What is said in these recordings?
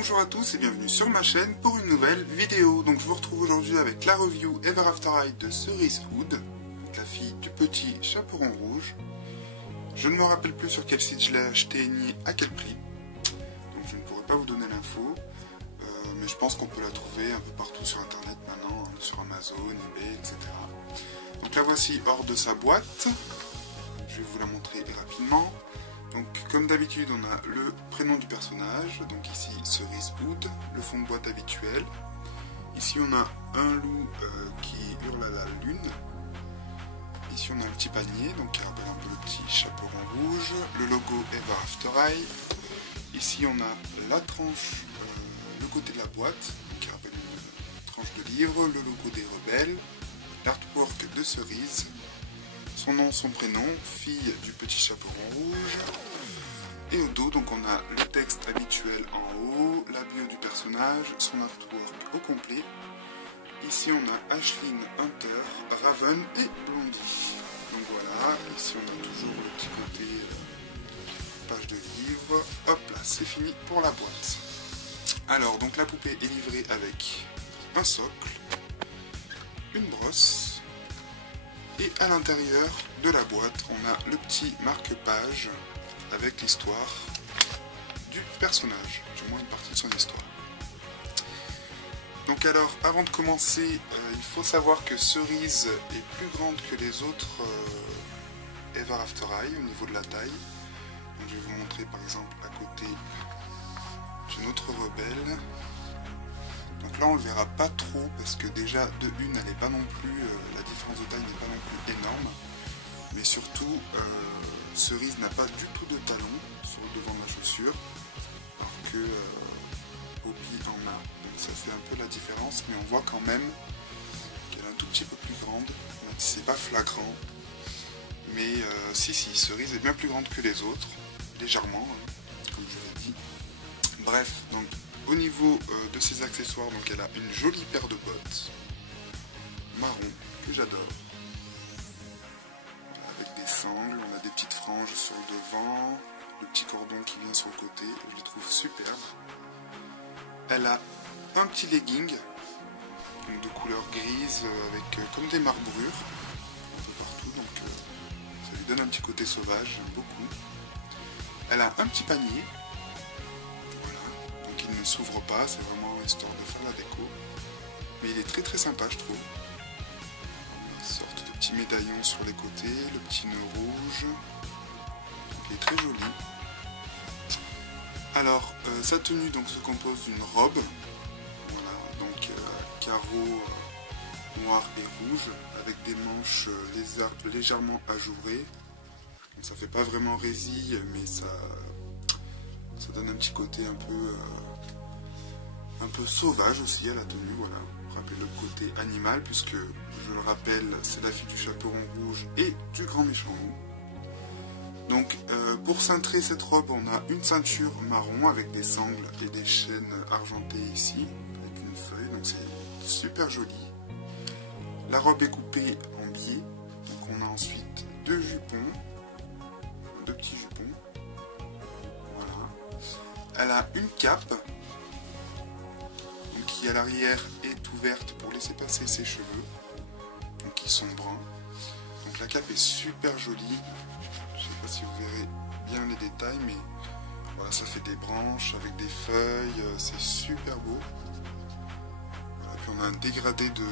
Bonjour à tous et bienvenue sur ma chaîne pour une nouvelle vidéo. Donc je vous retrouve aujourd'hui avec la review Ever After High de Cerise Wood, la fille du petit chaperon rouge. Je ne me rappelle plus sur quel site je l'ai acheté ni à quel prix, donc je ne pourrai pas vous donner l'info, mais je pense qu'on peut la trouver un peu partout sur internet maintenant, hein, sur Amazon, eBay, etc. Donc la voici hors de sa boîte, je vais vous la montrer rapidement. Donc comme d'habitude on a le prénom du personnage, donc ici Cerise Wood, le fond de boîte habituel. Ici on a un loup qui hurle à la lune. Ici on a un petit panier, donc qui rappelle un peu le petit chaperon rouge, le logo Ever After High. Ici on a la tranche, le côté de la boîte, qui rappelle une tranche de livre, le logo des rebelles, l'artwork de Cerise. Son nom, son prénom, fille du petit chaperon rouge. Et au dos, donc on a le texte habituel en haut, la bio du personnage, son artwork au complet. Ici on a Aisling Hunter, Raven et Blondie. Donc voilà, ici on a toujours le petit côté page de livre. Hop là, c'est fini pour la boîte. Alors, donc la poupée est livrée avec un socle, une brosse. Et à l'intérieur de la boîte, on a le petit marque-page avec l'histoire du personnage, du moins une partie de son histoire. Donc alors, avant de commencer, il faut savoir que Cerise est plus grande que les autres Ever After High au niveau de la taille. Donc je vais vous montrer par exemple à côté d'une autre rebelle. Donc là on le verra pas trop parce que déjà de une elle n'est pas non plus, la différence de taille n'est pas non plus énorme, mais surtout Cerise n'a pas du tout de talon sur le devant de la chaussure, alors que Poppy en a, donc ça fait un peu la différence, mais on voit quand même qu'elle est un tout petit peu plus grande, même si c'est pas flagrant, mais si Cerise est bien plus grande que les autres, légèrement, hein, comme je l'ai dit. Bref, donc au niveau de ses accessoires, donc elle a une jolie paire de bottes marron que j'adore, avec des sangles, on a des petites franges sur le devant, le petit cordon qui vient sur le côté, je les trouve superbes. Elle a un petit legging donc de couleur grise avec comme des marbrures un peu partout, donc ça lui donne un petit côté sauvage, j'aime beaucoup. Elle a un petit panier. Il ne s'ouvre pas, c'est vraiment histoire de faire la déco. Mais il est très très sympa, je trouve. Une sorte de petit médaillon sur les côtés, le petit nœud rouge. Donc il est très joli. Alors, sa tenue donc, se compose d'une robe. Voilà, donc carreaux noir et rouge, avec des manches légèrement ajourées. Donc, ça fait pas vraiment résille, mais ça donne un petit côté un peu sauvage aussi à la tenue, voilà. Rappelez le côté animal, puisque, je le rappelle, c'est la fille du chaperon rouge et du grand méchant loup. Donc, pour cintrer cette robe, on a une ceinture marron avec des sangles et des chaînes argentées ici, avec une feuille, donc c'est super joli. La robe est coupée en biais, donc on a ensuite deux petits jupons. Elle a une cape donc, qui à l'arrière est ouverte pour laisser passer ses cheveux, donc qui sont bruns. Donc la cape est super jolie. Je ne sais pas si vous verrez bien les détails, mais voilà, ça fait des branches avec des feuilles, c'est super beau. Voilà, puis on a un dégradé de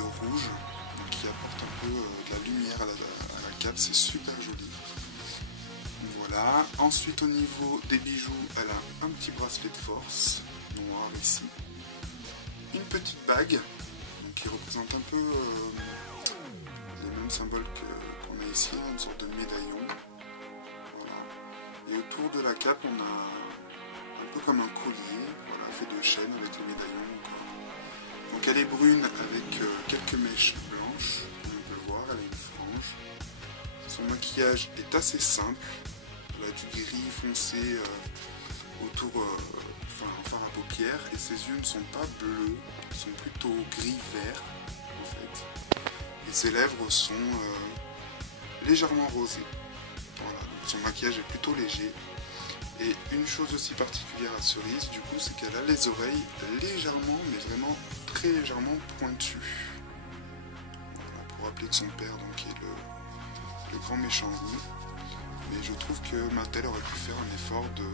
rouge donc, qui apporte un peu de la lumière à la cape, c'est super joli. Voilà. Ensuite au niveau des bijoux, elle a un petit bracelet de force, noir ici. Une petite bague, donc, qui représente un peu les mêmes symboles qu'on a ici, une sorte de médaillon. Voilà. Et autour de la cape, on a un peu comme un collier, voilà, fait de chaînes avec les médaillons. Quoi. Donc elle est brune avec quelques mèches blanches, comme on peut le voir, elle a une frange. Son maquillage est assez simple. Elle a du gris foncé autour, enfin à paupières, et ses yeux ne sont pas bleus, ils sont plutôt gris-vert en fait. Et ses lèvres sont légèrement rosées. Voilà, donc son maquillage est plutôt léger. Et une chose aussi particulière à Cerise, du coup, c'est qu'elle a les oreilles légèrement, mais vraiment très légèrement pointues. Voilà, pour rappeler que son père, donc, est le grand méchant loup. Mais je trouve que Mattel aurait pu faire un effort de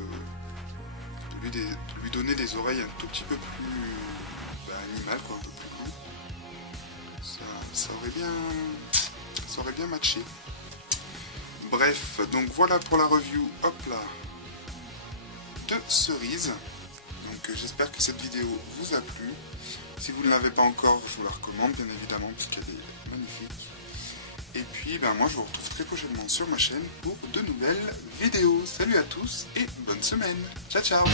lui donner des oreilles un tout petit peu plus animales, quoi, un peu plus gros. Ça aurait bien matché. Bref, donc voilà pour la review, hop là, de Cerise. Donc j'espère que cette vidéo vous a plu. Si vous ne l'avez pas encore, je vous la recommande bien évidemment parce qu'elle est magnifique. Et puis moi je vous retrouve très prochainement sur ma chaîne pour de nouvelles vidéos. Salut à tous et bonne semaine. Ciao ciao.